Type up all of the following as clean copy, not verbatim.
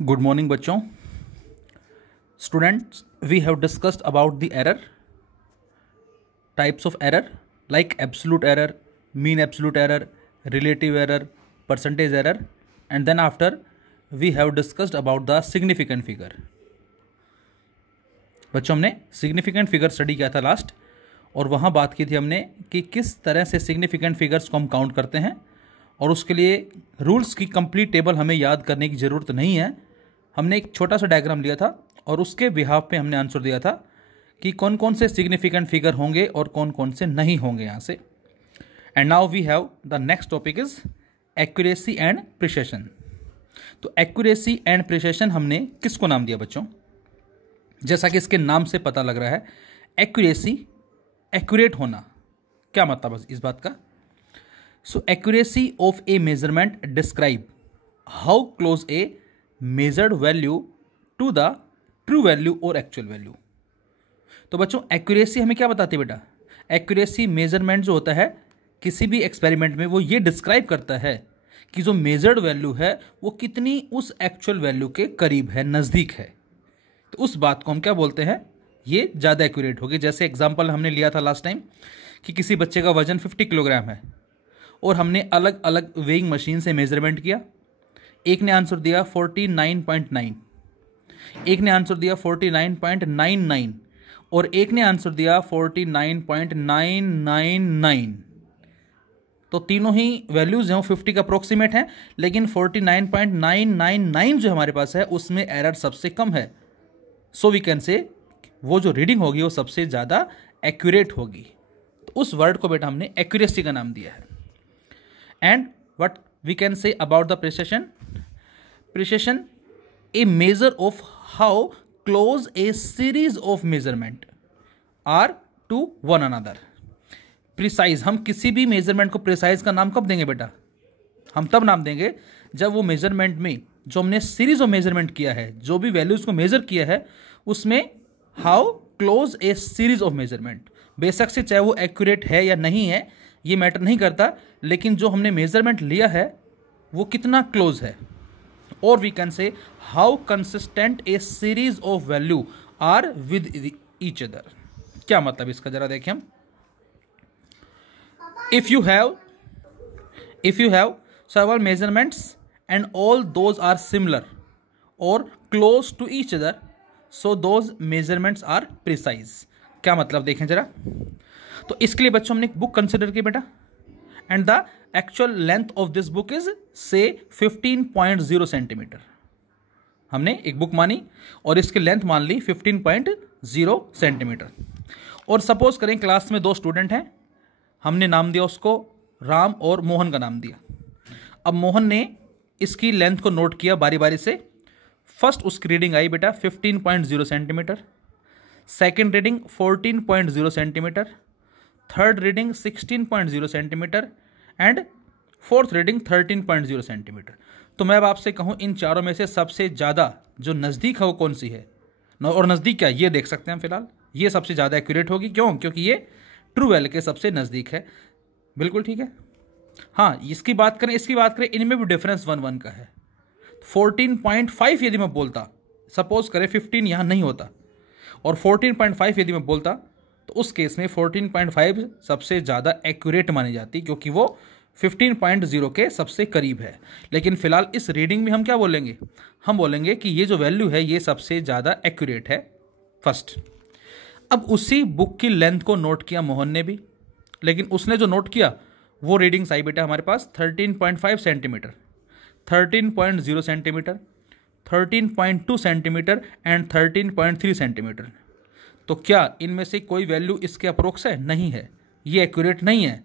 Good morning बच्चों. Students, we have discussed about the error, types of error like absolute error, mean absolute error, relative error, percentage error, and then after we have discussed about the significant figure. बच्चों हमने significant figure study किया था last, और वहाँ बात की थी हमने कि किस तरह से significant figures को हम काउंट करते हैं, और उसके लिए रूल्स की कंप्लीट टेबल हमें याद करने की ज़रूरत नहीं है. हमने एक छोटा सा डायग्राम लिया था और उसके बिहाफ पे हमने आंसर दिया था कि कौन कौन से सिग्निफिकेंट फिगर होंगे और कौन कौन से नहीं होंगे यहाँ से. And now we have the next topic is accuracy and precision. तो एक्यूरेसी एंड प्रिसिशन हमने किसको नाम दिया बच्चों? जैसा कि इसके नाम से पता लग रहा है, एक्यूरेसी एक्यूरेट होना. क्या मतलब है इस बात का? So accuracy of a measurement describe how close a measured value to the true value or actual value. तो बच्चों एक्यूरेसी हमें क्या बताती है बेटा? एक्यूरेसी मेजरमेंट जो होता है किसी भी एक्सपेरिमेंट में, वो ये डिस्क्राइब करता है कि जो मेजर्ड वैल्यू है वो कितनी उस एक्चुअल वैल्यू के करीब है, नज़दीक है. तो उस बात को हम क्या बोलते हैं? ये ज़्यादा एक्यूरेट होगी. जैसे एग्जाम्पल हमने लिया था लास्ट टाइम कि किसी बच्चे का वजन 50 किलोग्राम है और हमने अलग अलग वेइंग मशीन से मेजरमेंट किया. एक ने आंसर दिया 49.9, एक ने आंसर दिया 49.99 और एक ने आंसर दिया 49.999. तो तीनों ही वैल्यूज हैं वो 50 का अप्रोक्सीमेट हैं, लेकिन 49.999 जो हमारे पास है उसमें एरर सबसे कम है. सो वी कैन से वो जो रीडिंग होगी वो सबसे ज़्यादा एक्यूरेट होगी. तो उस वर्ड को बेटा हमने एक्यूरेसी का नाम दिया है. And what we can say about the precision? Precision, a measure of how close a series of measurement are to one another. Precise, हम किसी भी मेजरमेंट को प्रिसाइज का नाम कब देंगे बेटा? हम तब नाम देंगे जब वो मेजरमेंट में जो हमने सीरीज ऑफ मेजरमेंट किया है, जो भी वैल्यूज को मेजर किया है, उसमें how close a series of measurement, बेशक से चाहे वो एक्यूरेट है या नहीं है ये मैटर नहीं करता, लेकिन जो हमने मेजरमेंट लिया है वो कितना क्लोज है. और we can say how consistent a series of value are with each other. क्या मतलब इसका जरा देखें हम. If you have several measurements and all those are similar or close to each other, so those measurements are precise. क्या मतलब देखें जरा. तो इसके लिए बच्चों हमने एक बुक कंसिडर की बेटा, and the actual length of this book is से 15.0 सेंटीमीटर. हमने एक बुक मानी और इसकी लेंथ मान ली 15.0 सेंटीमीटर. और सपोज करें क्लास में 2 स्टूडेंट हैं, हमने नाम दिया उसको राम और मोहन का नाम दिया. अब मोहन ने इसकी लेंथ को नोट किया बारी बारी से. फर्स्ट उसकी रीडिंग आई बेटा 15.0 centimetre, second reading 14.0 centimetre, third reading 16.0 centimetre and fourth reading 13.0 centimetre. तो मैं अब आपसे कहूँ इन चारों में से सबसे ज़्यादा जो नज़दीक है वो कौन सी है? और नज़दीक क्या ये देख सकते हैं फिलहाल, ये सबसे ज़्यादा एक्यूरेट होगी. क्यों? क्योंकि ये ट्रू वैल्यू के सबसे नज़दीक है. बिल्कुल ठीक है. हाँ, इसकी बात करें इनमें भी डिफरेंस 1 का है. 14.5 यदि मैं बोलता, सपोज करें 15 यहाँ नहीं होता और 14.5 यदि मैं बोलता, तो उस केस में 14.5 सबसे ज़्यादा एक्यूरेट मानी जाती, क्योंकि वो 15.0 के सबसे करीब है. लेकिन फिलहाल इस रीडिंग में हम क्या बोलेंगे? हम बोलेंगे कि ये जो वैल्यू है ये सबसे ज़्यादा एक्यूरेट है फर्स्ट. अब उसी बुक की लेंथ को नोट किया मोहन ने भी, लेकिन उसने जो नोट किया वो रीडिंग्स आई बेटा हमारे पास 13.5 centimetre, 13.0 centimetre, 13.2 centimetre and 13.3 centimetre. तो क्या इनमें से कोई वैल्यू इसके अप्रोक्स है? नहीं है, ये एक्यूरेट नहीं है.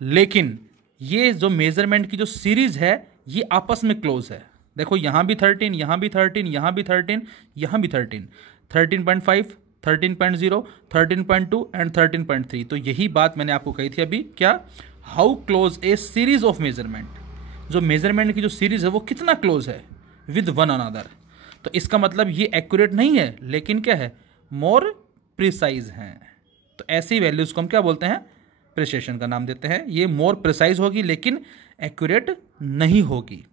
लेकिन ये जो मेजरमेंट की जो सीरीज है ये आपस में क्लोज है. देखो यहाँ भी 13, यहाँ भी 13, यहाँ भी 13, यहाँ भी 13, 13.5, 13.0, 13.2 एंड 13.3. तो यही बात मैंने आपको कही थी अभी. क्या? How close a series of measurement, जो मेजरमेंट की जो सीरीज है वो कितना क्लोज है विद वन अनदर. तो इसका मतलब ये एक्यूरेट नहीं है, लेकिन क्या है? मोर प्रिसाइज हैं. तो ऐसी वैल्यूज को हम क्या बोलते हैं? प्रिसिशन का नाम देते हैं. ये मोर प्रिसाइज होगी लेकिन एक्यूरेट नहीं होगी.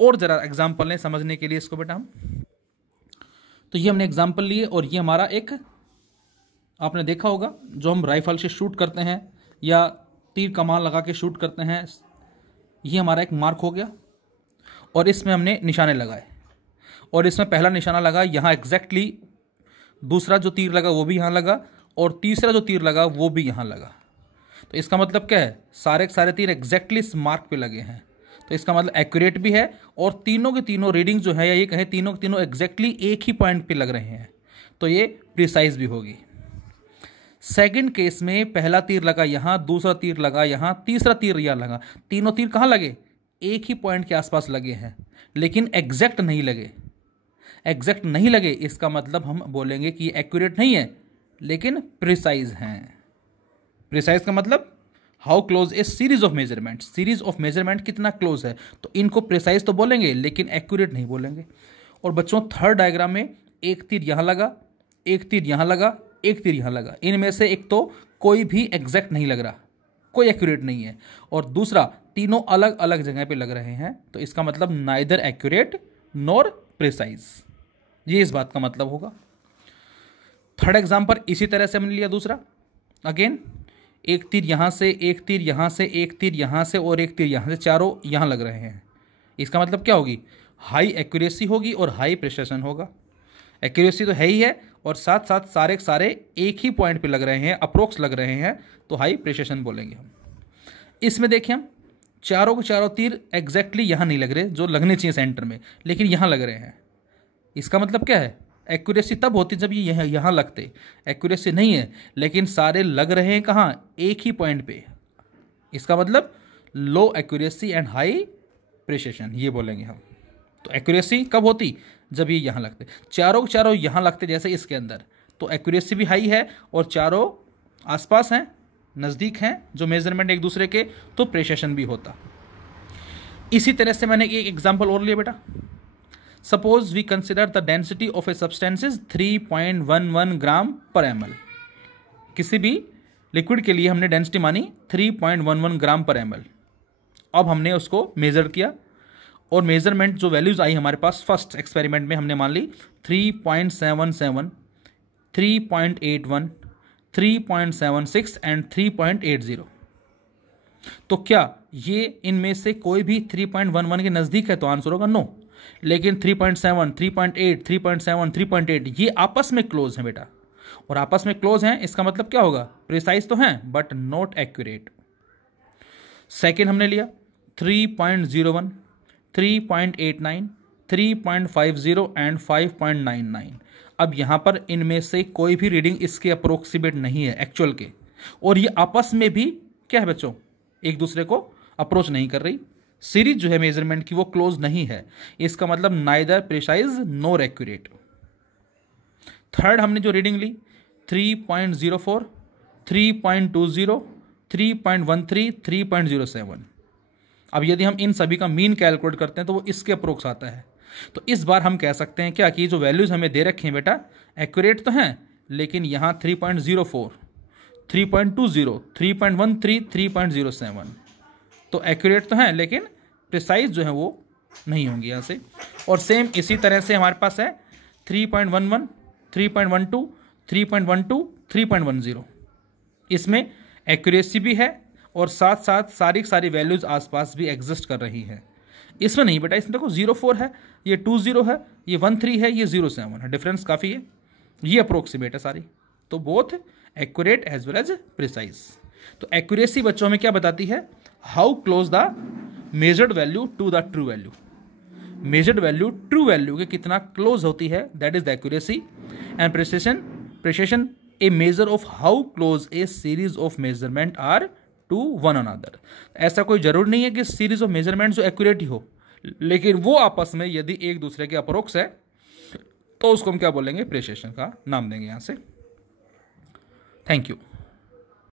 और ज़रा एग्जाम्पल लें समझने के लिए इसको बेटा हम। तो ये हमने एग्जाम्पल लिए और ये हमारा एक आपने देखा होगा जो हम राइफल से शूट करते हैं या तीर कमान लगा के शूट करते हैं, ये हमारा एक मार्क हो गया और इसमें हमने निशाने लगाए और इसमें पहला निशाना लगा यहाँ एग्जैक्टली, दूसरा जो तीर लगा वो भी यहाँ लगा और तीसरा जो तीर लगा वो भी यहाँ लगा। तो इसका मतलब क्या है, सारे के सारे तीर एग्जैक्टली इस मार्क पे लगे हैं, तो इसका मतलब एक्यूरेट भी है और तीनों के तीनों रीडिंग जो है या ये कहें तीनों के तीनों एग्जैक्टली एक ही पॉइंट पे लग रहे हैं, तो ये प्रिसाइज भी होगी। सेकंड केस में पहला तीर लगा यहाँ, दूसरा तीर लगा यहाँ, तीसरा तीर यहाँ लगा, तीनों तीर कहाँ लगे, एक ही पॉइंट के आसपास लगे हैं लेकिन एग्जैक्ट नहीं लगे। एग्जैक्ट नहीं लगे इसका मतलब हम बोलेंगे कि एक्यूरेट नहीं है लेकिन प्रिसाइज हैं। प्रिसाइज का मतलब how close a series of measurement, series of measurement कितना क्लोज है, तो इनको प्रिसाइज तो बोलेंगे लेकिन एक्यूरेट नहीं बोलेंगे। और बच्चों थर्ड डायग्राम में एक तीर यहाँ लगा, एक तीर यहाँ लगा, एक तीर यहाँ लगा, इनमें से एक तो कोई भी एग्जैक्ट नहीं लग रहा, कोई एक्यूरेट नहीं है, और दूसरा तीनों अलग अलग जगह पे लग रहे हैं, तो इसका मतलब नाइदर एक्यूरेट नॉर प्रिसाइज, ये इस बात का मतलब होगा। थर्ड एग्जाम्पल इसी तरह से हमने लिया दूसरा, अगेन एक तीर यहाँ से, एक तीर यहाँ से, एक तीर यहाँ से और एक तीर यहाँ से, चारों यहाँ लग रहे हैं। इसका मतलब क्या होगी, हाई एक्यूरेसी होगी और हाई प्रिसिशन होगा। एक्यूरेसी तो है ही है और साथ साथ सारे के सारे एक ही पॉइंट पे लग रहे हैं, अप्रोक्स लग रहे हैं, तो हाई प्रिसिशन बोलेंगे हम। इसमें देखिए हम चारों के चारों तीर एग्जैक्टली यहाँ नहीं लग रहे जो लगने चाहिए सेंटर में, लेकिन यहाँ लग रहे हैं। इसका मतलब क्या है, एक्यूरेसी तब होती जब ये यहाँ लगते, एक्यूरेसी नहीं है लेकिन सारे लग रहे हैं कहाँ, एक ही पॉइंट पे, इसका मतलब लो एक्यूरेसी एंड हाई प्रिसिशन, ये बोलेंगे हम। तो एक्यूरेसी कब होती, जब ये यहाँ लगते, चारों के चारों यहाँ लगते जैसे इसके अंदर, तो एक्यूरेसी भी हाई है और चारों आसपास हैं, नज़दीक हैं जो मेजरमेंट एक दूसरे के, तो प्रिसिशन भी होता। इसी तरह से मैंने एक एग्जांपल और लिया बेटा। Suppose we consider the density of a substance is 3.11 gram per ml। किसी भी लिक्विड के लिए हमने डेंसिटी मानी 3.11 ग्राम पर ml। अब हमने उसको मेज़र किया और मेजरमेंट जो वैल्यूज़ आई हमारे पास फर्स्ट एक्सपेरिमेंट में हमने मान ली 3.77, 3.81, 3.76 एंड 3.80। तो क्या ये इनमें से कोई भी 3.11 के नज़दीक है, तो आंसर होगा नो। लेकिन 3.7, 3.8, 3.7, 3.8 ये आपस में क्लोज हैं बेटा, और आपस में क्लोज हैं इसका मतलब क्या होगा, प्रिसाइज तो हैं बट नॉट एक्यूरेट। सेकेंड हमने लिया 3.01, 3.89, 3.50 एंड 5.99। अब यहाँ पर इनमें से कोई भी रीडिंग इसके अप्रोक्सीमेट नहीं है एक्चुअल के, और ये आपस में भी क्या है बच्चों, एक दूसरे को अप्रोच नहीं कर रही। सीरीज जो है मेजरमेंट की वो क्लोज नहीं है, इसका मतलब neither precise nor accurate. Third हमने जो रीडिंग ली 3.04, 3.20, 3.13, 3.07। अब यदि हम इन सभी का मीन कैलकुलेट करते हैं तो वो इसके अप्रोक्स आता है। तो इस बार हम कह सकते हैं क्या कि जो वैल्यूज़ हमें दे रखे हैं बेटा एक्यूरेट तो हैं, लेकिन यहाँ 3.04, 3.20, 3.13, 3.07 तो एक्यूरेट तो हैं लेकिन प्रिसाइज जो है वो नहीं होंगे यहाँ से। और सेम इसी तरह से हमारे पास है 3.11, 3.12, 3.12, 3.10। इसमें एक्यूरेसी भी है और साथ साथ सारी वैल्यूज़ आसपास भी एग्जिस्ट कर रही हैं। इसमें नहीं बेटा, इसमें देखो 04 है, ये 20 है, ये 13 है, ये 07 है, डिफरेंस काफ़ी है। ये अप्रोक्सीमेट है सारी, तो both accurate as well as precise. तो एक्यूरेसी बच्चों में क्या बताती है, how close the measured value to the true value. Measured value true value के कितना क्लोज होती है, that is the accuracy. And precision a measure of how close a series of measurement are to one another. ऐसा कोई जरूर नहीं है कि सीरीज ऑफ मेजरमेंट जो एक्यूरेट ही हो, लेकिन वो आपस में यदि एक दूसरे के अप्रोक्स है तो उसको हम क्या बोलेंगे, प्रिसिशन का नाम देंगे यहाँ से। Thank you.